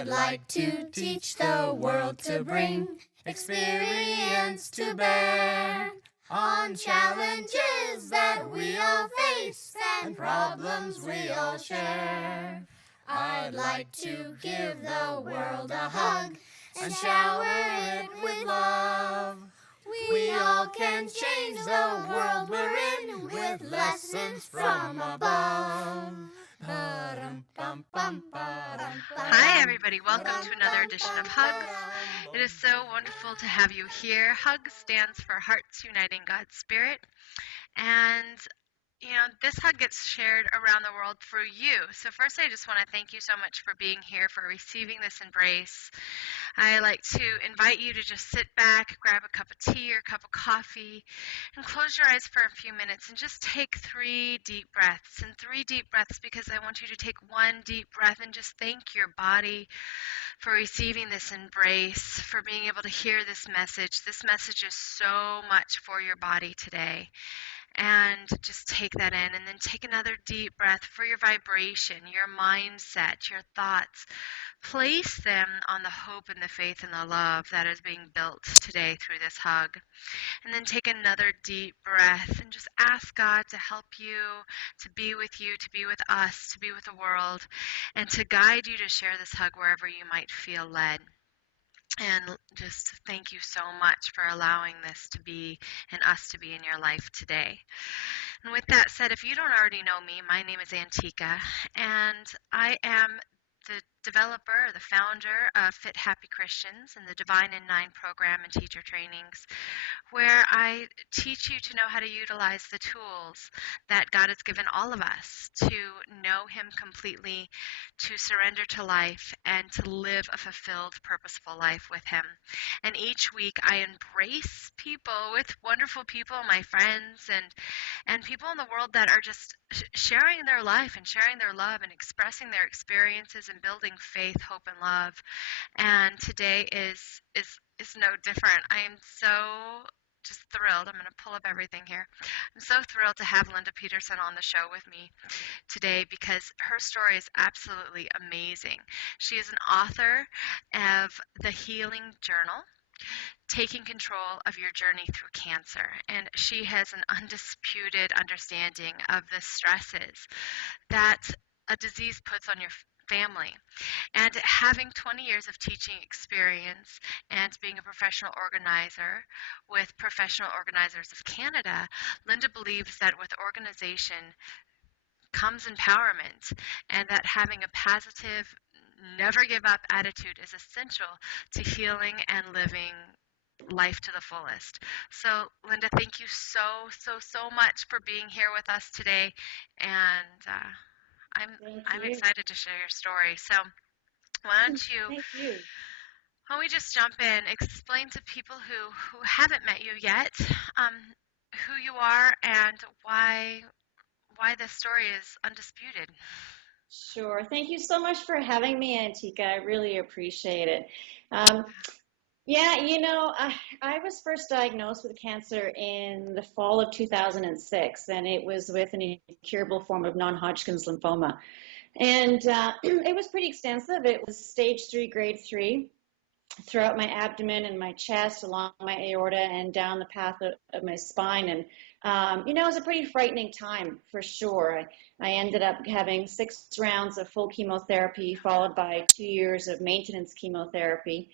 I'd like to teach the world to bring experience to bear on challenges that we all face and problems we all share. I'd like to give the world a hug and shower it with love. We all can change the world we're in with lessons from above. Hi, everybody. Welcome to another edition of HUGS. It is so wonderful to have you here. HUGS stands for Hearts Uniting God's Spirit. And this hug gets shared around the world for you. So first, I just want to thank you so much for being here, for receiving this embrace. I like to invite you to just sit back, grab a cup of tea or a cup of coffee, and close your eyes for a few minutes and just take 3 deep breaths. And 3 deep breaths because I want you to take 1 deep breath and just thank your body for receiving this embrace, for being able to hear this message. This message is so much for your body today. And just take that in, and then take another deep breath for your vibration, your mindset, your thoughts. Place them on the hope and the faith and the love that is being built today through this hug. And then take another deep breath and just ask God to help you, to be with you, to be with us, to be with the world, and to guide you to share this hug wherever you might feel led. And just thank you so much for allowing this to be and us to be in your life today. And with that said, if you don't already know me, my name is Antika, and I am the developer, the founder of Fit Happy Christians and the Divine in 9 program and teacher trainings, where I teach you to know how to utilize the tools that God has given all of us to know Him completely, to surrender to life, and to live a fulfilled, purposeful life with Him. And each week I embrace people with wonderful people, my friends, and people in the world that are just sharing their life and sharing their love and expressing their experiences and building faith, hope, and love. And today is no different. I am so just thrilled. I'm going to pull up everything here. I'm so thrilled to have Linda Peterson on the show with me today because her story is absolutely amazing. She is an author of The Healing Journal, Taking Control of Your Journey Through Cancer. And she has an undisputed understanding of the stresses that a disease puts on your family. And having 20 years of teaching experience and being a professional organizer with Professional Organizers of Canada, Linda believes that with organization comes empowerment, and that having a positive, never give up attitude is essential to healing and living life to the fullest. So, Linda, thank you so much for being here with us today, and I'm excited to share your story. So, why don't we just jump in, explain to people who haven't met you yet, who you are and why this story is undisputed. Sure. Thank you so much for having me, Antika. I really appreciate it. I was first diagnosed with cancer in the fall of 2006, and it was with an incurable form of non-Hodgkin's lymphoma. And it was pretty extensive. It was stage 3, grade 3, throughout my abdomen and my chest, along my aorta, and down the path of my spine. And, it was a pretty frightening time, for sure. I ended up having 6 rounds of full chemotherapy, followed by 2 years of maintenance chemotherapy.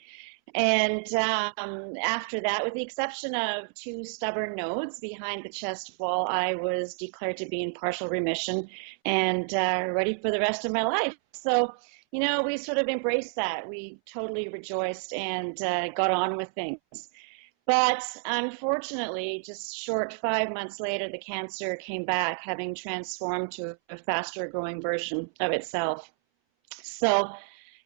And after that, with the exception of 2 stubborn nodes behind the chest wall, I was declared to be in partial remission and ready for the rest of my life. So, we sort of embraced that. We totally rejoiced and got on with things. But unfortunately, just short 5 months later, the cancer came back, having transformed to a faster growing version of itself. So,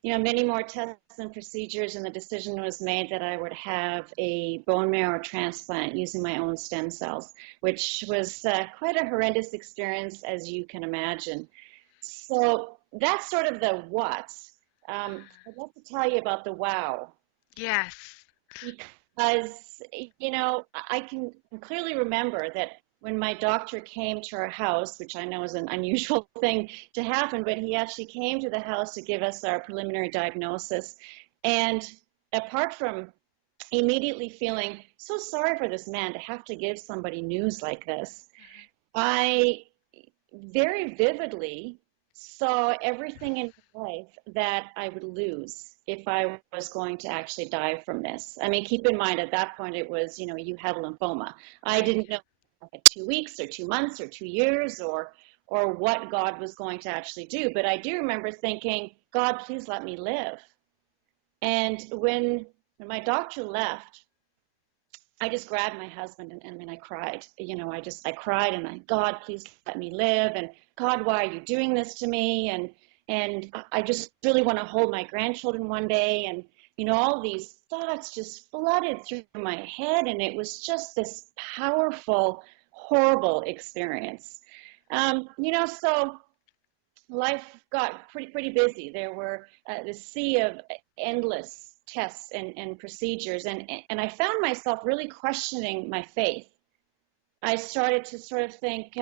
many more tests and procedures, and the decision was made that I would have a bone marrow transplant using my own stem cells, which was quite a horrendous experience, as you can imagine. So that's sort of the what. I'd like to tell you about the wow. Yes. Because, I can clearly remember that when my doctor came to our house, which I know is an unusual thing to happen, but he actually came to the house to give us our preliminary diagnosis. And apart from immediately feeling so sorry for this man to have to give somebody news like this, I very vividly saw everything in life that I would lose if I was going to actually die from this. I mean, keep in mind at that point it was, you have lymphoma. I didn't know if I had 2 weeks or 2 months or 2 years or what God was going to actually do. But I do remember thinking, God, please let me live. And when my doctor left, I just grabbed my husband and I cried. I cried and God, please let me live. And God, why are you doing this to me? And I just really want to hold my grandchildren one day. And, all these thoughts just flooded through my head. And it was just this powerful, horrible experience. So life got pretty busy. There were the sea of endless tests and procedures, and I found myself really questioning my faith. I started to sort of think,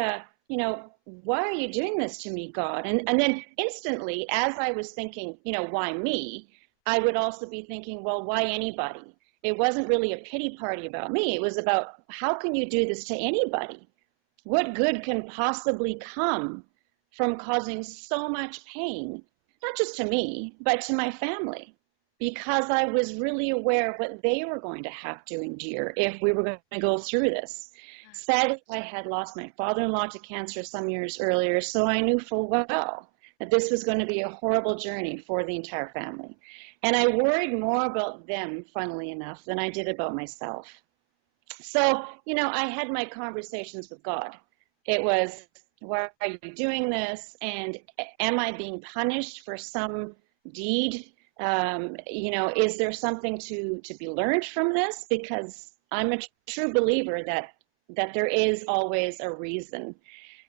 why are you doing this to me, God? And then instantly, as I was thinking, why me, I would also be thinking, well, why anybody? It wasn't really a pity party about me. It was about, how can you do this to anybody? What good can possibly come from causing so much pain, not just to me, but to my family? Because I was really aware of what they were going to have to endure if we were going to go through this. Sadly, I had lost my father-in-law to cancer some years earlier, so I knew full well that this was going to be a horrible journey for the entire family. And I worried more about them, funnily enough, than I did about myself. So, I had my conversations with God. It was, why are you doing this? And am I being punished for some deed? Is there something to be learned from this? Because I'm a true believer that there is always a reason.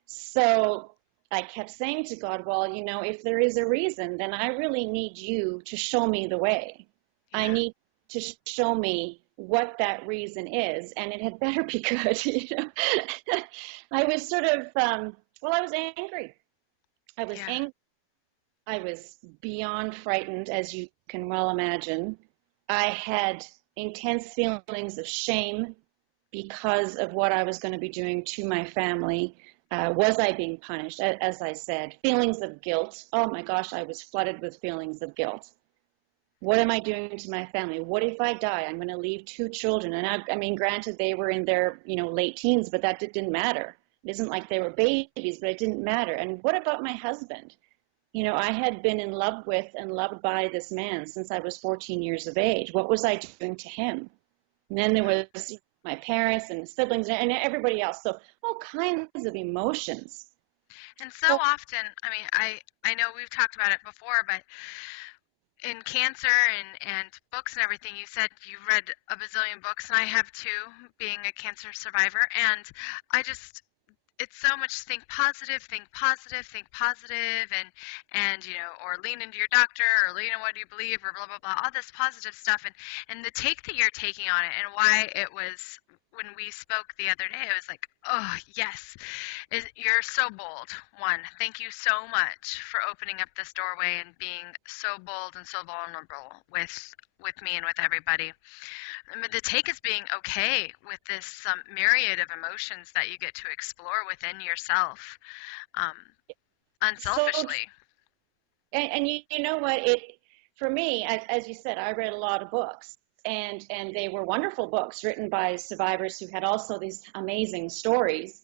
So I kept saying to God, well, if there is a reason, then I really need you to show me the way. I need to show me what that reason is, and it had better be good. I was sort of, I was angry. I was angry. I was beyond frightened, as you can well imagine. I had intense feelings of shame because of what I was going to be doing to my family. Was I being punished? As I said, feelings of guilt. Oh my gosh, I was flooded with feelings of guilt. What am I doing to my family? What if I die? I'm going to leave 2 children. And I mean, granted, they were in their, late teens, but that didn't matter. It isn't like they were babies, but it didn't matter. And what about my husband? I had been in love with and loved by this man since I was 14 years of age. What was I doing to him? And then there was my parents and siblings and everybody else. So all kinds of emotions. And so often, I mean, I know we've talked about it before, but in cancer and books and everything, you said you read a bazillion books, and I have too, being a cancer survivor. And it's so much think positive, and or lean into your doctor, or lean on what you believe, or blah blah blah, all this positive stuff, and the take that you're taking on it, and why it was, when we spoke the other day, I was like, oh yes, you're so bold. One, thank you so much for opening up this doorway and being so bold and so vulnerable with me and with everybody. The take is being okay with this myriad of emotions that you get to explore within yourself, unselfishly. So, and you know what? For me, as you said, I read a lot of books, and they were wonderful books written by survivors who had also these amazing stories.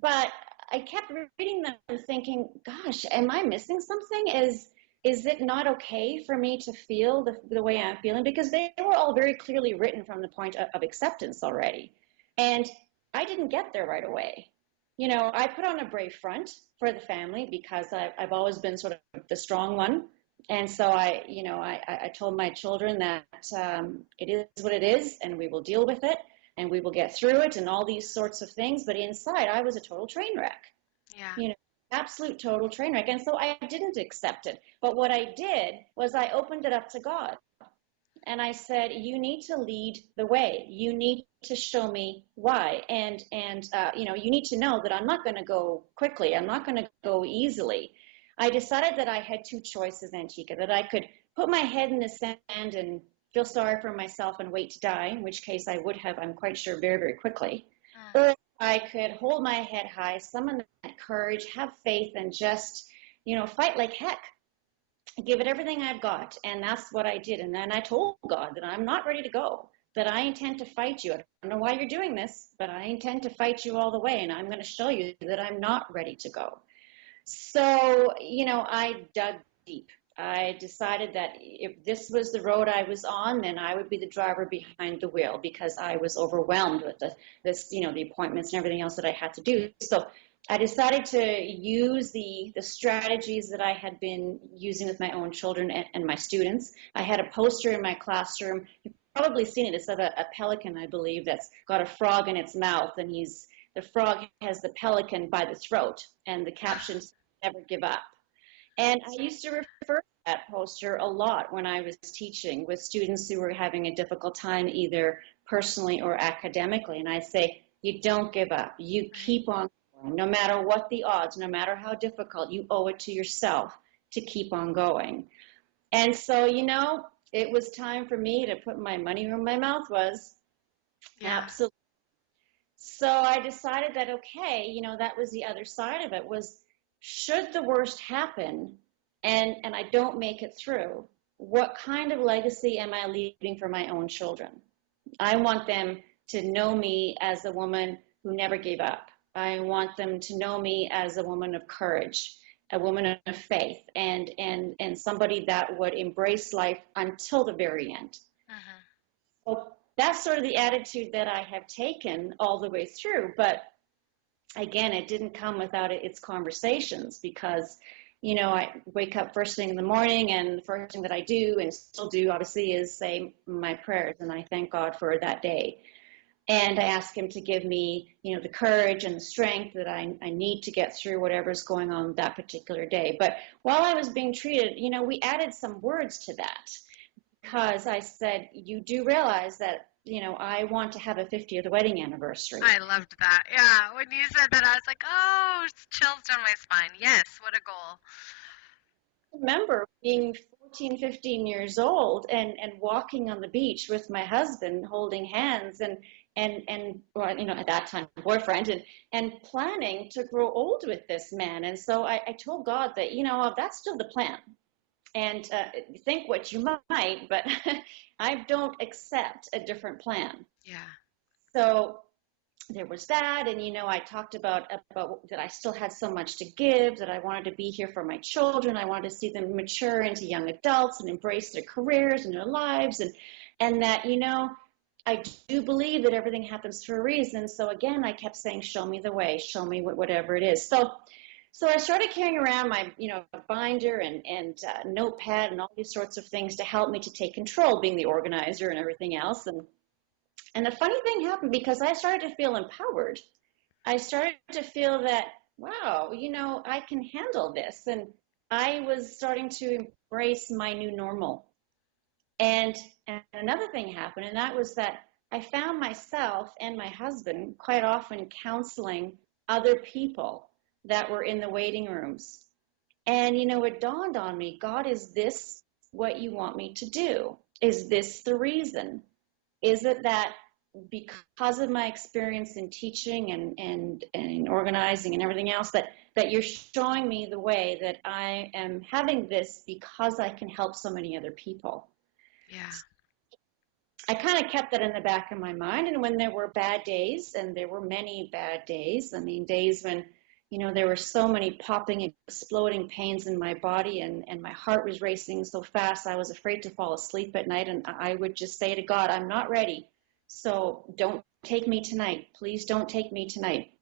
But I kept reading them and thinking, gosh, am I missing something? Is it not okay for me to feel the way I'm feeling? Because they were all very clearly written from the point of acceptance already. And I didn't get there right away. I put on a brave front for the family because I've always been sort of the strong one. And so I told my children that it is what it is, and we will deal with it, and we will get through it, and all these sorts of things. But inside, I was a total train wreck. Yeah. Absolute total train wreck. And so I didn't accept it. But what I did was I opened it up to God. and I said, you need to lead the way. You need to show me why. You need to know that I'm not going to go quickly. I'm not going to go easily. I decided that I had two choices, Antika, that I could put my head in the sand and feel sorry for myself and wait to die, in which case I would have, I'm quite sure, very, very quickly. Or I could hold my head high, summon that courage, have faith, and just, fight like heck. Give it everything I've got. And that's what I did. And then I told God that I'm not ready to go, that I intend to fight you. I don't know why you're doing this, but I intend to fight you all the way. And I'm going to show you that I'm not ready to go. So, I dug deep. I decided that if this was the road I was on, then I would be the driver behind the wheel, because I was overwhelmed with the appointments and everything else that I had to do. So I decided to use the strategies that I had been using with my own children and my students. I had a poster in my classroom. You've probably seen it. It's of a pelican, I believe, that's got a frog in its mouth, and the frog has the pelican by the throat, and the caption's "Never give up." And I used to refer to that poster a lot when I was teaching with students who were having a difficult time, either personally or academically. And I'd say, you don't give up. You keep on going. No matter what the odds, no matter how difficult, you owe it to yourself to keep on going. And so, it was time for me to put my money where my mouth was. Yeah. Absolutely. So I decided that, okay, that was the other side of it, was should the worst happen and I don't make it through, what kind of legacy am I leaving for my own children? I want them to know me as a woman who never gave up. I want them to know me as a woman of courage, a woman of faith, and somebody that would embrace life until the very end. So that's sort of the attitude that I have taken all the way through. But again, it didn't come without its conversations, because, I wake up first thing in the morning, and the first thing that I do and still do, obviously, is say my prayers, and I thank God for that day. And I ask him to give me, the courage and the strength that I need to get through whatever's going on that particular day. But while I was being treated, we added some words to that, because I said, you do realize that, I want to have a 50th wedding anniversary. I loved that. Yeah. When you said that, I was like, oh, it's chills down my spine. Yes. What a goal. I remember being 14, 15 years old and walking on the beach with my husband, holding hands and well, at that time, boyfriend, and planning to grow old with this man. And so I told God that, that's still the plan. And think what you might, but I don't accept a different plan. Yeah. So there was that, and I talked about that I still had so much to give, that I wanted to be here for my children. I wanted to see them mature into young adults and embrace their careers and their lives, and that I do believe that everything happens for a reason. So again, I kept saying, show me the way, show me whatever it is. So I started carrying around my, binder and notepad and all these sorts of things to help me to take control, being the organizer and everything else. And the funny thing happened, because I started to feel empowered. I started to feel that, wow, I can handle this. And I was starting to embrace my new normal. And another thing happened, and that was that I found myself and my husband quite often counseling other people that were in the waiting rooms. And, it dawned on me, God, is this what you want me to do? Is this the reason? Is it that because of my experience in teaching and in organizing and everything else, that you're showing me the way, that I am having this because I can help so many other people? Yeah. I kind of kept that in the back of my mind. And when there were bad days, and there were many bad days, days when, there were so many popping, exploding pains in my body, and my heart was racing so fast, I was afraid to fall asleep at night. And I would just say to God, I'm not ready. So don't take me tonight. Please don't take me tonight.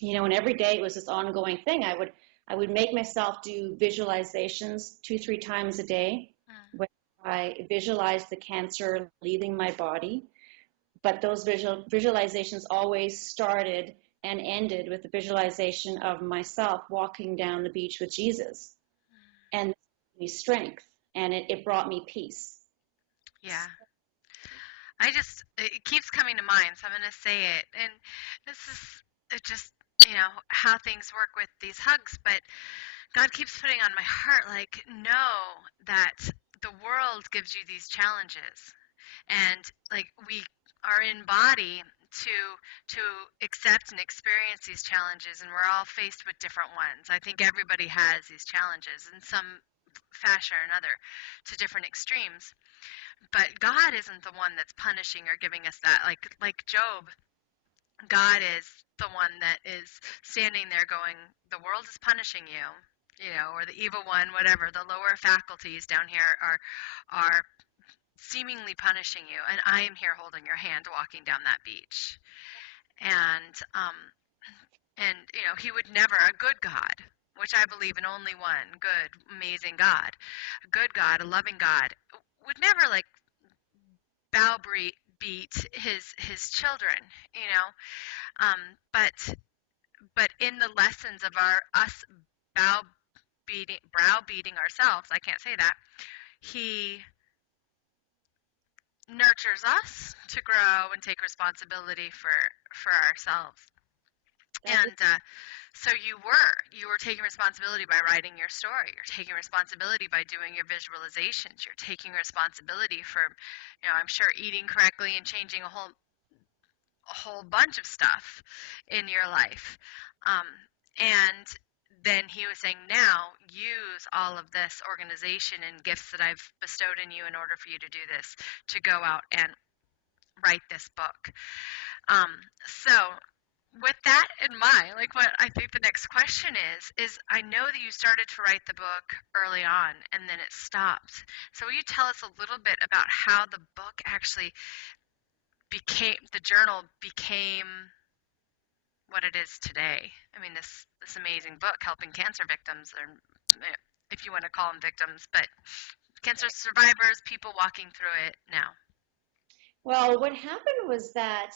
And every day it was this ongoing thing. I would make myself do visualizations 2-3 times a day. I visualized the cancer leaving my body, but those visualizations always started and ended with the visualization of myself walking down the beach with Jesus, and it gave me strength, and it brought me peace. Yeah. It keeps coming to mind, so I'm going to say it. And this is just, how things work with these hugs. But God keeps putting on my heart, like, know that the world gives you these challenges. And, like, we are in body to accept and experience these challenges, and we're all faced with different ones. I think everybody has these challenges in some fashion or another, to different extremes. But God isn't the one that's punishing or giving us that. Like Job, God is the one that is standing there going, the world is punishing you, or the evil one, whatever. The lower faculties down here are seemingly punishing you, and I am here holding your hand, walking down that beach. And he would never, a good God, which I believe in only one good, amazing God, a good God, a loving God, would never like beat his children, you know. But in the lessons of us browbeating ourselves, I can't say that, he nurtures us to grow and take responsibility for ourselves. And so you were taking responsibility by writing your story. You're taking responsibility by doing your visualizations. You're taking responsibility for, I'm sure eating correctly and changing a whole bunch of stuff in your life. And then he was saying, now use all of this organization and gifts that I've bestowed in you in order for you to do this, to go out and write this book. So with that in mind, like what I think the next question is I know that you started to write the book early on and then it stopped. So will you tell us a little bit about how the book actually the journal became what it is today? I mean, this amazing book helping cancer victims, or if you want to call them victims, but cancer survivors, people walking through it now. Well, what happened was that,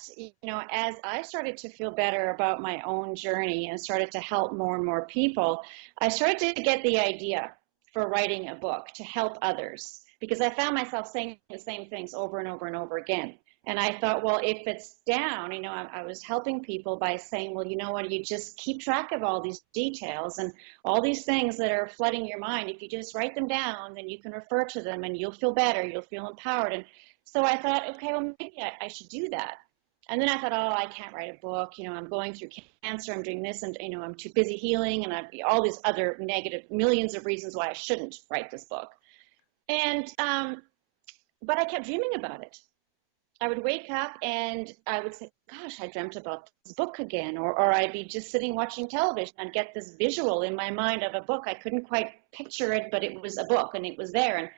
as I started to feel better about my own journey and started to help more and more people, I started to get the idea for writing a book to help others, because I found myself saying the same things over and over and over again. And I thought, well, if it's down, I was helping people by saying, well, you know what, you just keep track of all these details and all these things that are flooding your mind. If you just write them down, then you can refer to them and you'll feel better, you'll feel empowered. And so I thought, okay, well, maybe I should do that. And then I thought, oh, I can't write a book. I'm going through cancer. I'm doing this, and I'm too busy healing, and all these other negative millions of reasons why I shouldn't write this book. And but I kept dreaming about it. I would wake up and I would say, gosh, I dreamt about this book again. Or I'd be just sitting watching television and get this visual in my mind of a book. I couldn't quite picture it, but it was a book and it was there. And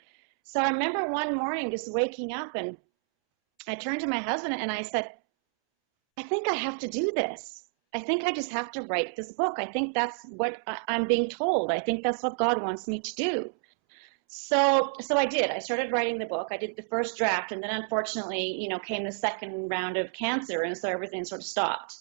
so I remember one morning just waking up and I turned to my husband and I said, I think I have to do this. I think I just have to write this book. I think that's what I'm being told. I think that's what God wants me to do. So I did. I started writing the book. I did the first draft, and then unfortunately, came the second round of cancer, and so everything sort of stopped.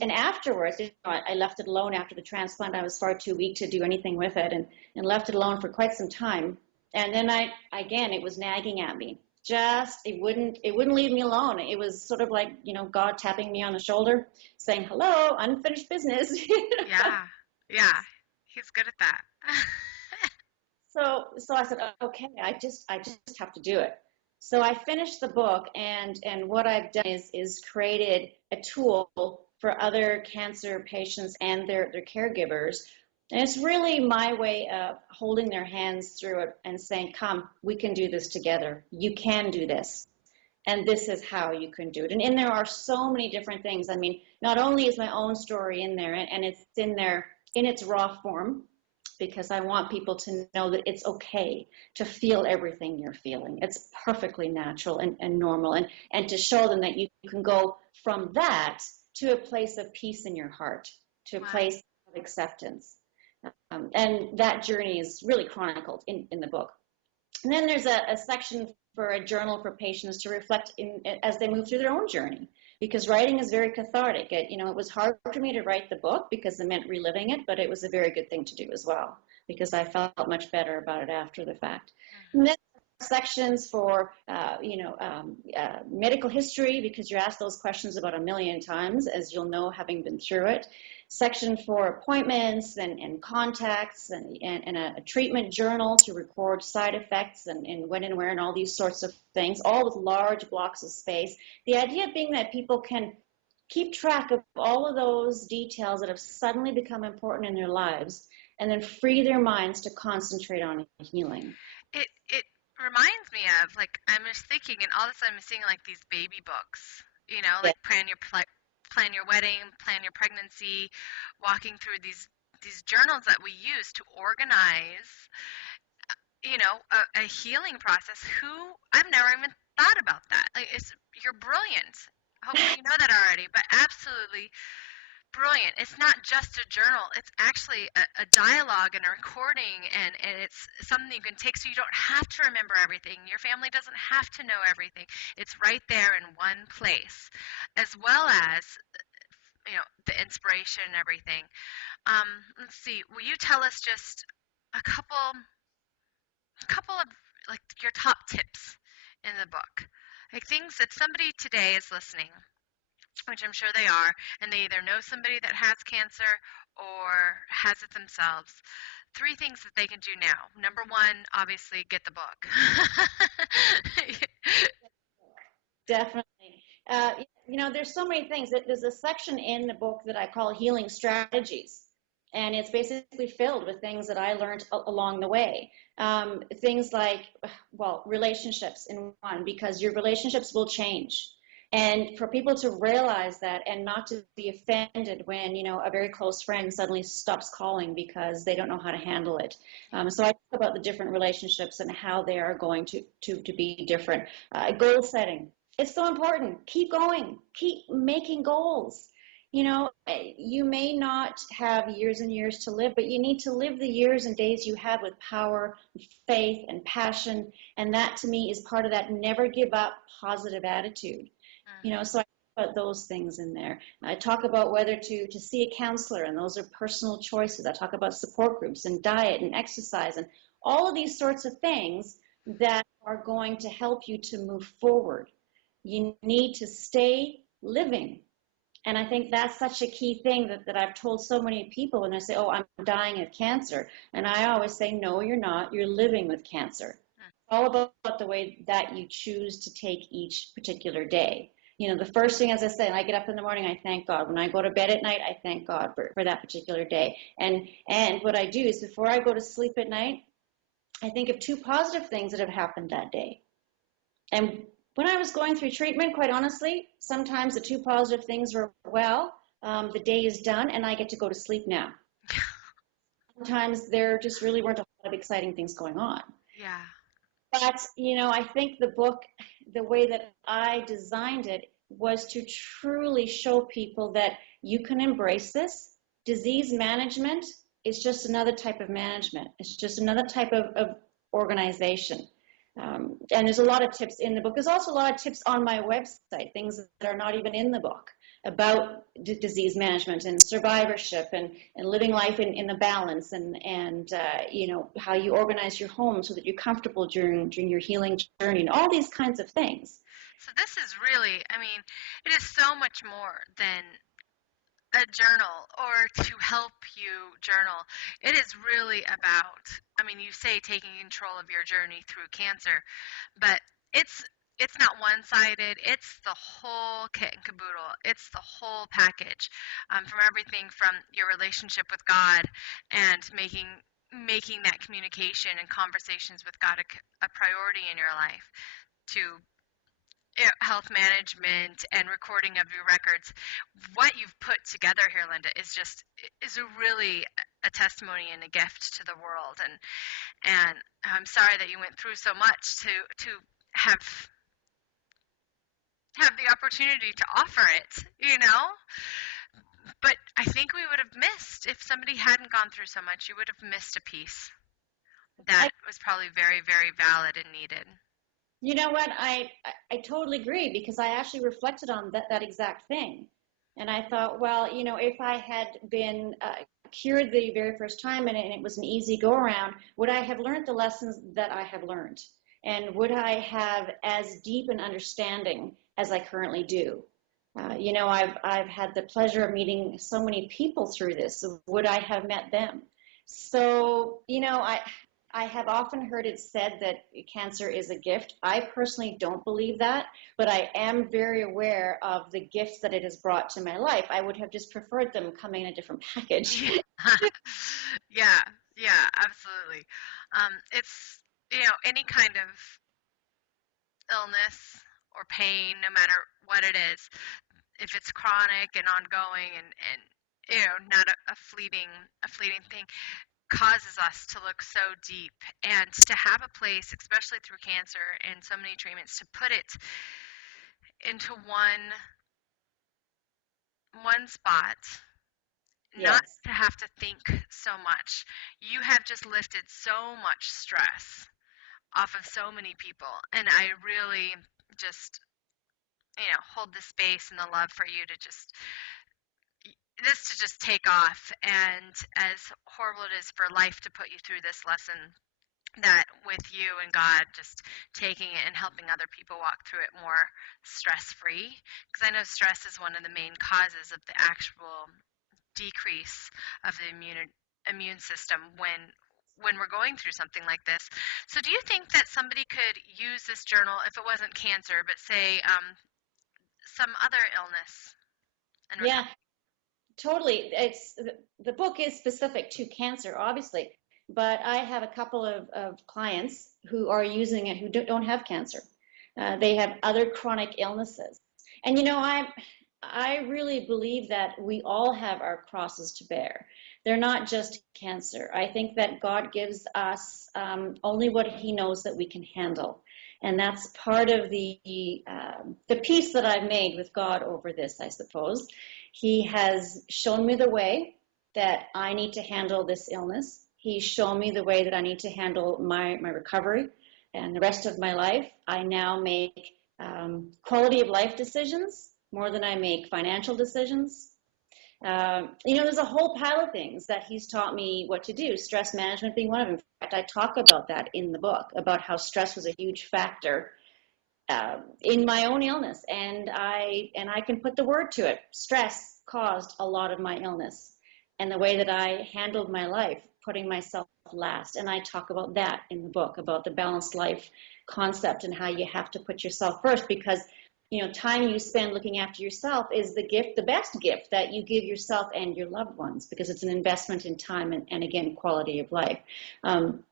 And afterwards, I left it alone after the transplant. I was far too weak to do anything with it, and left it alone for quite some time. And then it was nagging at me. It wouldn't leave me alone. It was sort of like, God tapping me on the shoulder, saying, "Hello, unfinished business." Yeah, he's good at that. So I said, okay, I just have to do it. So I finished the book, and what I've done is created a tool for other cancer patients and their caregivers. And it's really my way of holding their hands through it and saying, come, we can do this together. You can do this. And this is how you can do it. And there are so many different things. I mean, not only is my own story in there, and it's in there in its raw form, because I want people to know that it's okay to feel everything you're feeling. It's perfectly natural and normal, and to show them that you can go from that to a place of peace in your heart, to a place of acceptance. And that journey is really chronicled in the book. And then there's a section for a journal for patients to reflect as they move through their own journey, because writing is very cathartic. It was hard for me to write the book because it meant reliving it, but it was a very good thing to do as well, because I felt much better about it after the fact. And then sections for, medical history, because you're asked those questions about a million times, as you'll know, having been through it. Section for appointments and contacts, and a treatment journal to record side effects and when and where and all these sorts of things, all with large blocks of space. The idea being that people can keep track of all of those details that have suddenly become important in their lives, and then free their minds to concentrate on healing. It reminds me of, like, I'm just thinking, and all of a sudden I'm seeing like these baby books, Yeah. like plan your wedding, plan your pregnancy, walking through these journals that we use to organize, a healing process. I've never even thought about that. Like, you're brilliant. Hopefully you know that already, but absolutely brilliant. It's not just a journal. It's actually a dialogue and a recording, and it's something you can take, so you don't have to remember everything. Your family doesn't have to know everything. It's right there in one place, as well as the inspiration and everything. Let's see. Will you tell us just a couple of, like, your top tips in the book, like things that somebody today is listening, which I'm sure they are, and they either know somebody that has cancer or has it themselves. 3 things that they can do now. Number 1, obviously, get the book. Definitely. There's so many things. There's a section in the book that I call Healing Strategies, and it's basically filled with things that I learned along the way. Things like, well, relationships in one, because your relationships will change. And for people to realize that, and not to be offended when, a very close friend suddenly stops calling because they don't know how to handle it. So I talk about the different relationships and how they are going to be different. Goal setting. It's so important. Keep going. Keep making goals. You may not have years and years to live, but you need to live the years and days you have with power, faith, and passion. And that, to me, is part of that never give up positive attitude. So I talk about those things in there. I talk about whether to see a counselor, and those are personal choices. I talk about support groups and diet and exercise and all of these sorts of things that are going to help you to move forward. You need to stay living. And I think that's such a key thing that I've told so many people when they say, oh, I'm dying of cancer. And I always say, no, you're not. You're living with cancer. It's all about the way that you choose to take each particular day. The first thing, as I said, I get up in the morning, I thank God. When I go to bed at night, I thank God for that particular day. And what I do is, before I go to sleep at night, I think of 2 positive things that have happened that day. And when I was going through treatment, quite honestly, sometimes the 2 positive things were, the day is done and I get to go to sleep now. Sometimes there just really weren't a lot of exciting things going on. Yeah. But, I think the book, the way that I designed it, was to truly show people that you can embrace this. Disease management is just another type of management. It's just another type of organization. And there's a lot of tips in the book. There's also a lot of tips on my website, things that are not even in the book, about disease management and survivorship and living life in the balance, and how you organize your home so that you're comfortable during your healing journey, and all these kinds of things. So this is really, it is so much more than a journal or to help you journal. It is really about, you say taking control of your journey through cancer, but it's not one-sided. It's the whole kit and caboodle. It's the whole package, from everything from your relationship with God and making that communication and conversations with God a priority in your life, to health management and recording of your records. What you've put together here, Linda, is really a testimony and a gift to the world. And I'm sorry that you went through so much to have the opportunity to offer it, But I think we would have missed, if somebody hadn't gone through so much, you would have missed a piece that was probably very, very valid and needed. You know what? I totally agree, because I actually reflected on that exact thing. And I thought, well, if I had been cured the very first time and it was an easy go around, would I have learned the lessons that I have learned? And would I have as deep an understanding as I currently do? I've had the pleasure of meeting so many people through this. Would I have met them? So, I have often heard it said that cancer is a gift. I personally don't believe that, but I am very aware of the gifts that it has brought to my life. I would have just preferred them coming in a different package. Yeah, yeah, absolutely. It's, any kind of illness or pain, no matter what it is, if it's chronic and ongoing and not a fleeting thing, causes us to look so deep, and to have a place, especially through cancer and so many treatments, to put it into one spot, not Yes. to have to think so much. You have just lifted so much stress off of so many people, and I really just hold the space and the love for you to just take off. And as horrible it is for life to put you through this lesson, that with you and God just taking it and helping other people walk through it more stress free, because I know stress is one of the main causes of the actual decrease of the immune system when we're going through something like this. So do you think that somebody could use this journal if it wasn't cancer, but say some other illness and Yeah, recovery? totally. The book is specific to cancer, obviously, but I have a couple of clients who are using it who don't have cancer. They have other chronic illnesses. And I really believe that we all have our crosses to bear. They're not just cancer. I think that God gives us only what He knows that we can handle. And that's part of the peace that I've made with God over this, I suppose. He has shown me the way that I need to handle this illness. He's shown me the way that I need to handle my recovery and the rest of my life. I now make quality of life decisions more than I make financial decisions. There's a whole pile of things that he's taught me what to do, stress management being one of them. In fact, I talk about that in the book, about how stress was a huge factor in my own illness, and I can put the word to it. Stress caused a lot of my illness, and the way that I handled my life, putting myself last. And I talk about that in the book, about the balanced life concept and how you have to put yourself first, because time you spend looking after yourself is the best gift that you give yourself and your loved ones, because it's an investment in time and again, quality of life. And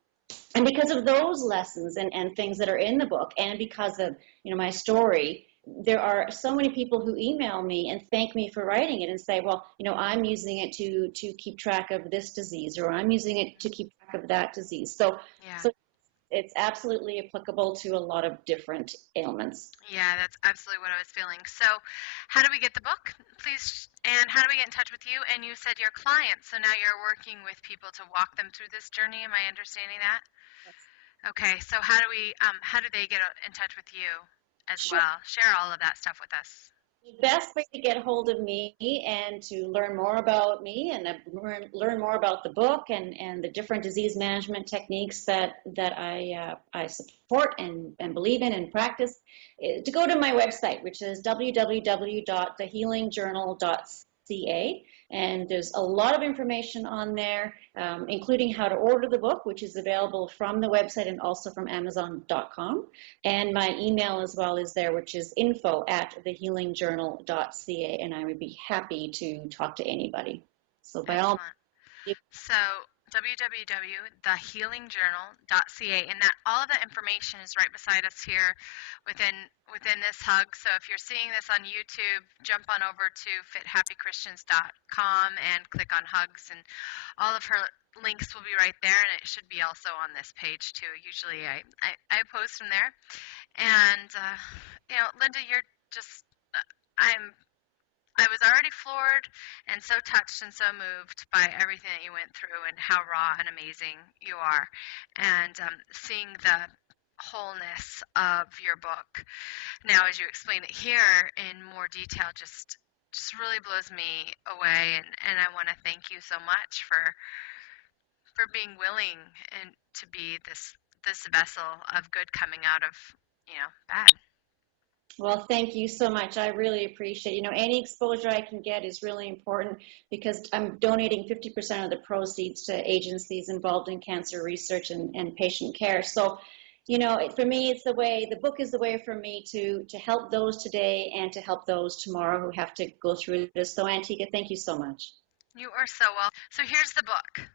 because of those lessons and things that are in the book, and because of my story, there are so many people who email me and thank me for writing it and say, well, I'm using it to keep track of this disease, or I'm using it to keep track of that disease. So Yeah. so it's absolutely applicable to a lot of different ailments. Yeah, that's absolutely what I was feeling. So, how do we get the book, please? And how do we get in touch with you? And you said your clients, so now you're working with people to walk them through this journey. Am I understanding that? Okay, so how do they get in touch with you as Sure. well? Share all of that stuff with us. The best way to get hold of me and to learn more about me and learn more about the book and the different disease management techniques that I support and believe in and practice, to go to my website, which is www.thehealingjournal.ca. And there's a lot of information on there, including how to order the book, which is available from the website and also from Amazon.com. And my email as well is there, which is info@thehealingjournal.ca, and I would be happy to talk to anybody. So by all Excellent. means, So www.thehealingjournal.ca, and that all of that information is right beside us here within this hug. So if you're seeing this on YouTube, jump on over to fithappychristians.com and click on hugs, and all of her links will be right there, and it should be also on this page too. Usually I post them there. And Linda, you're just I was already floored and so touched and so moved by everything that you went through and how raw and amazing you are. And seeing the wholeness of your book now, as you explain it here in more detail, just really blows me away. And I want to thank you so much for being willing and to be this vessel of good coming out of, bad. Well, thank you so much. I really appreciate, any exposure I can get is really important because I'm donating 50% of the proceeds to agencies involved in cancer research and patient care. So, for me, it's the book is the way for me to help those today and to help those tomorrow who have to go through this. So, Antigua, thank you so much. You are so welcome. So here's the book.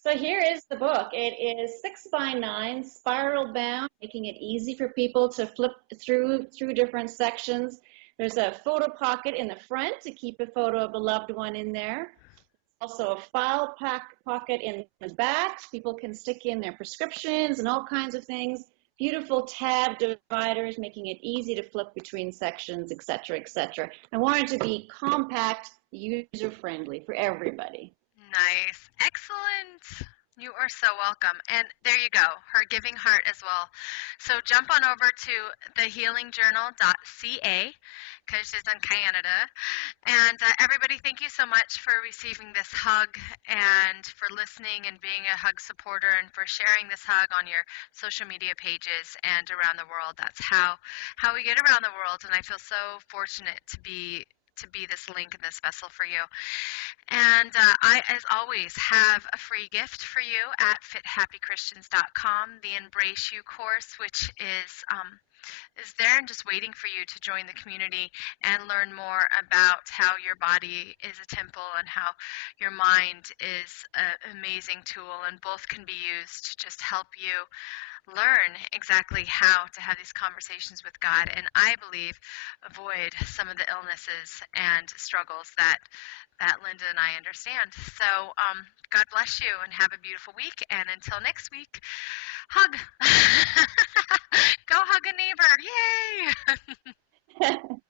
So here is the book. It is 6x9, spiral bound, making it easy for people to flip through different sections. There's a photo pocket in the front to keep a photo of a loved one in there. Also a file pocket in the back. People can stick in their prescriptions and all kinds of things. Beautiful tab dividers, making it easy to flip between sections, etc., etc. I wanted to be compact, user-friendly for everybody. Nice. Excellent. You are so welcome. And there you go, her giving heart as well. So jump on over to thehealingjournal.ca because she's in Canada. And everybody, thank you so much for receiving this hug and for listening and being a hug supporter and for sharing this hug on your social media pages and around the world. That's how we get around the world. And I feel so fortunate to be this link in this vessel for you. And I, as always, have a free gift for you at fithappychristians.com, the Embrace You course, which is there and just waiting for you to join the community and learn more about how your body is a temple and how your mind is an amazing tool, and both can be used to just help you learn exactly how to have these conversations with God, and I believe avoid some of the illnesses and struggles that Linda and I understand. So God bless you and have a beautiful week, and until next week, hug. Go hug a neighbor. Yay.